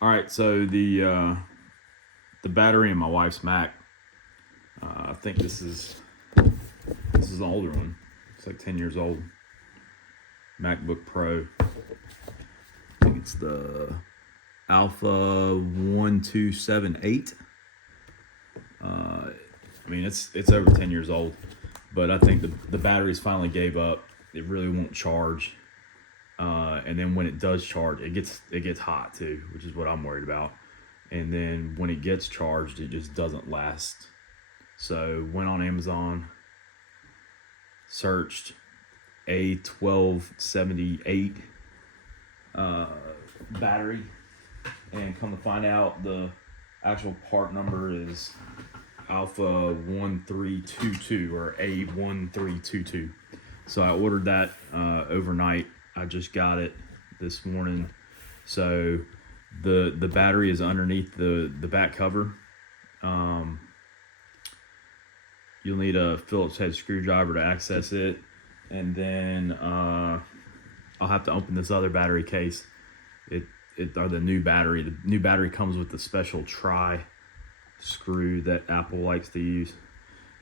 All right, so the battery in my wife's Mac. I think this is an older one. It's like 10 years old. MacBook Pro. I think it's the Alpha 1278. I mean, it's over 10 years old, but I think the batteries finally gave up. It really won't charge, and then when it does charge, it gets hot too, which is what I'm worried about. And then when it gets charged, it just doesn't last. So went on Amazon, searched A1278 battery, and come to find out the actual part number is Alpha 1322 or A1322. So I ordered that overnight. I just got it this morning. So the battery is underneath the back cover. You'll need a Phillips head screwdriver to access it, and then I'll have to open this other battery case. Or the new battery. The new battery comes with the special tri screw that Apple likes to use.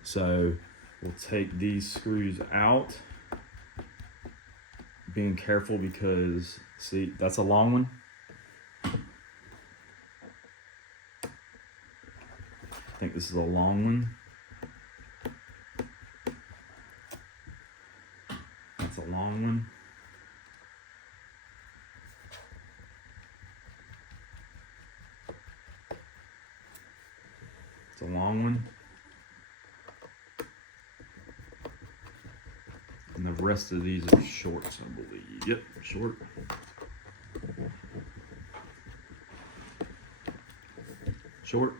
So we'll take these screws out, being careful because, see, that's a long one. I think this is a long one. That's a long one. It's a long one. And the rest of these are shorts, I believe. Yep, short. Short.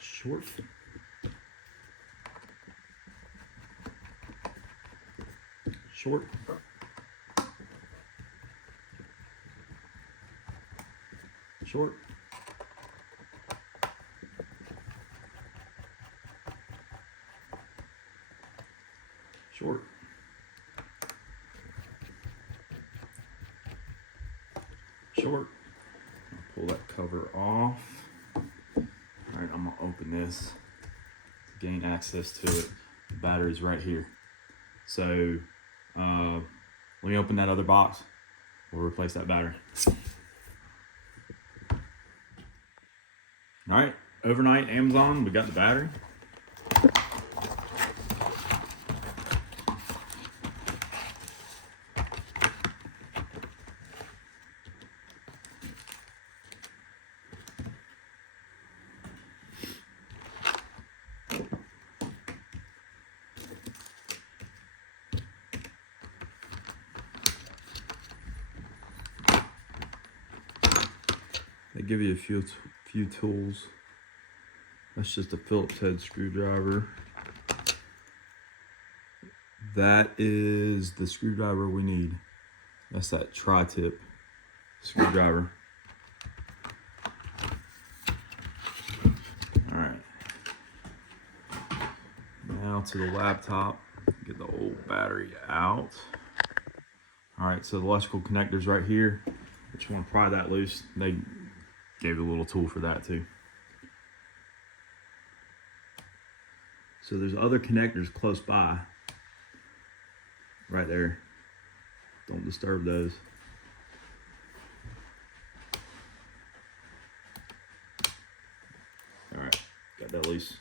Short. Short. Short. Short. Short. I'll pull that cover off. Alright, I'm gonna open this to gain access to it. The battery's right here. So let me open that other box. We'll replace that battery. Alright, overnight Amazon, we got the battery. They give you a few tools. That's just a Phillips head screwdriver. That is the screwdriver we need. That's that tri-tip screwdriver. All right. Now to the laptop. Get the old battery out. All right, so the electrical connector's right here. Just want to pry that loose. They gave a little tool for that too. So there's other connectors close by. Right there. Don't disturb those. All right, got that loose.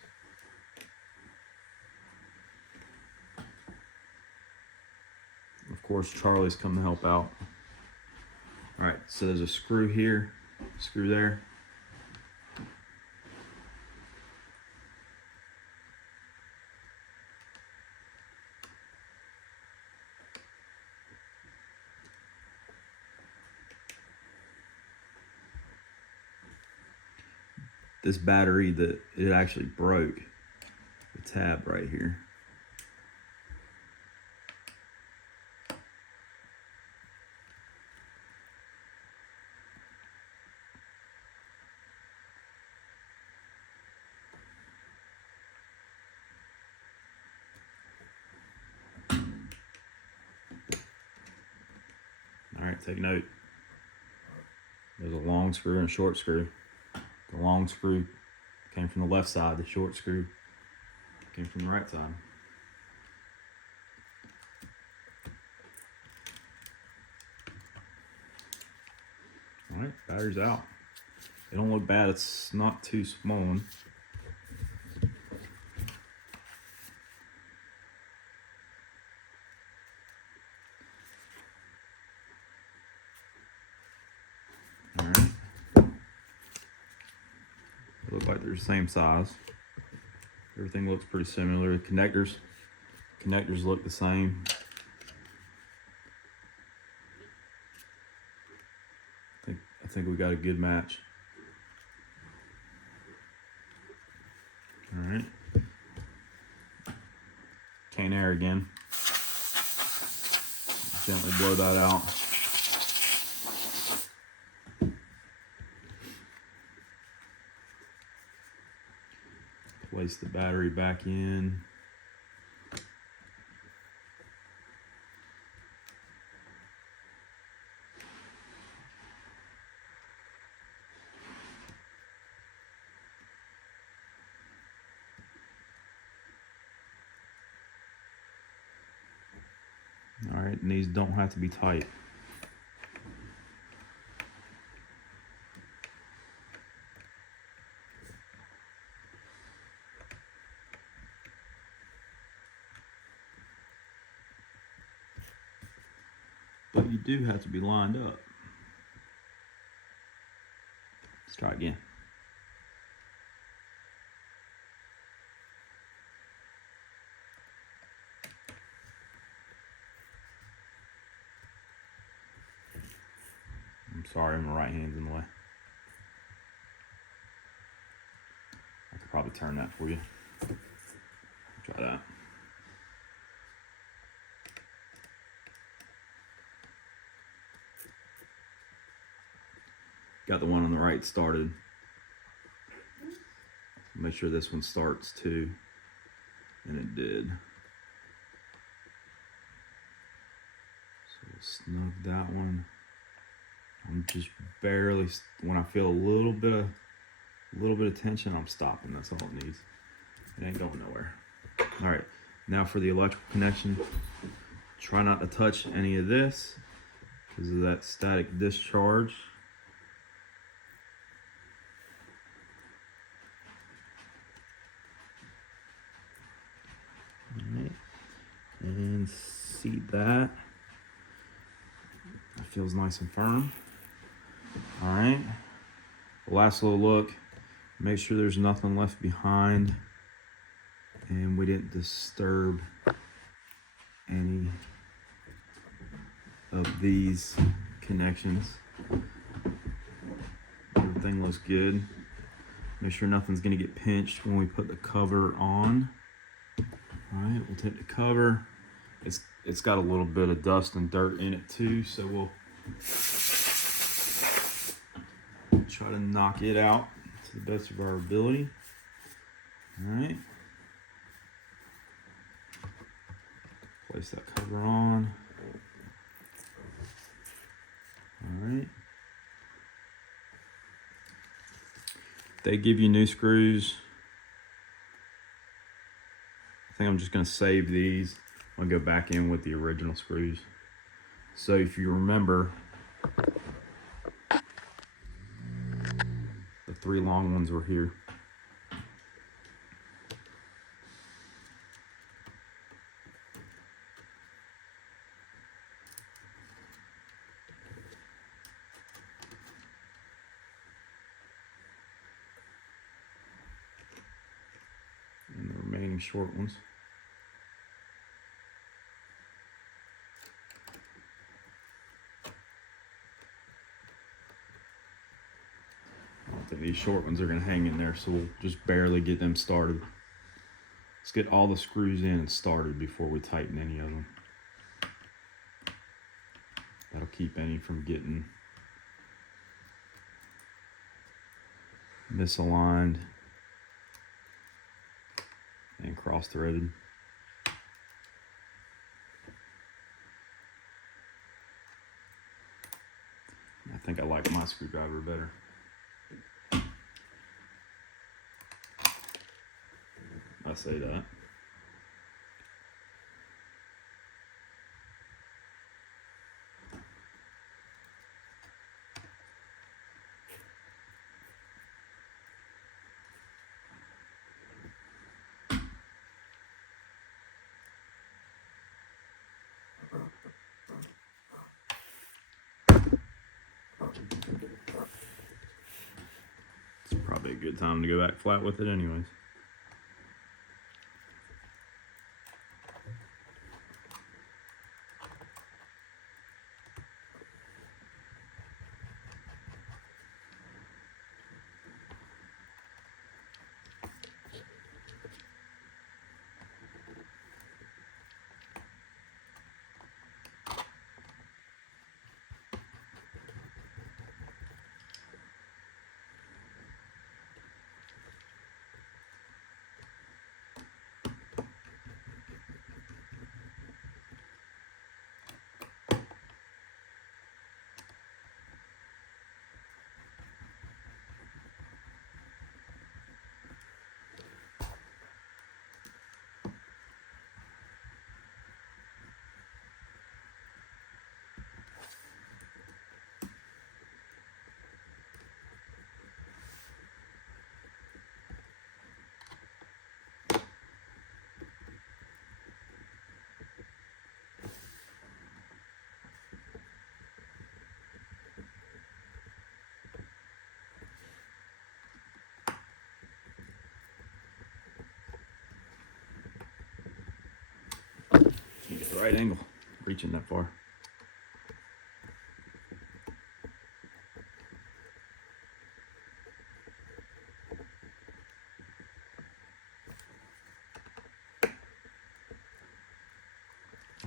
Of course, Charlie's come to help out. All right, so there's a screw here, screw there. This battery, that it actually broke the tab right here. take note. There's a long screw and a short screw. The long screw came from the left side. The short screw came from the right side. All right, battery's out. It don't look bad. It's not too small. All right. They look like they're the same size. Everything looks pretty similar. The connectors look the same. I think we got a good match. All right. Cane air again. Gently blow that out. Place the battery back in. All right, and these don't have to be tight. But you do have to be lined up. Let's try again. I'm sorry, my right hand's in the way. I could probably turn that for you. Try that. Got the one on the right started. Make sure this one starts too. And it did. So we'll snug that one. I'm just barely, when I feel a little bit of tension, I'm stopping. That's all it needs. It ain't going nowhere. All right, now for the electrical connection. Try not to touch any of this because of that static discharge. All right, and seat that. It feels nice and firm. All right, last little look. Make sure there's nothing left behind and we didn't disturb any of these connections. Everything looks good. Make sure nothing's gonna get pinched when we put the cover on. All right, we'll take the cover. It's got a little bit of dust and dirt in it too, so we'll try to knock it out to the best of our ability. All right. Place that cover on. All right. They give you new screws. I think I'm just going to save these. I'll go back in with the original screws. So if you remember, the 3 long ones were here. And the remaining short ones. These short ones are going to hang in there, so we'll just barely get them started. Let's get all the screws in and started before we tighten any of them. That'll keep any from getting misaligned and cross-threaded. my screwdriver better. I say that. It's probably a good time to go back flat with it anyways. Can't get the right angle reaching that far.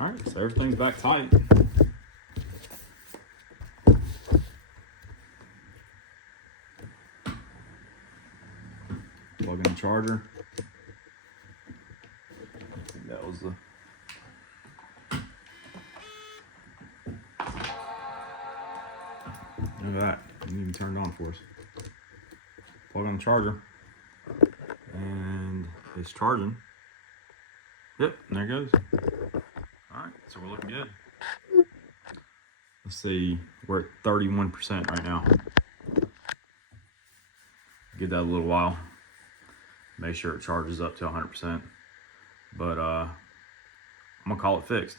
All right, so everything's back tight. Plug in the charger. I think that was the. Look at that. It didn't even turn it on for us. Plug on the charger. And it's charging. Yep, and there it goes. Alright, so we're looking good. Let's see, we're at 31% right now. Give that a little while. Make sure it charges up to 100%. But I'm gonna call it fixed.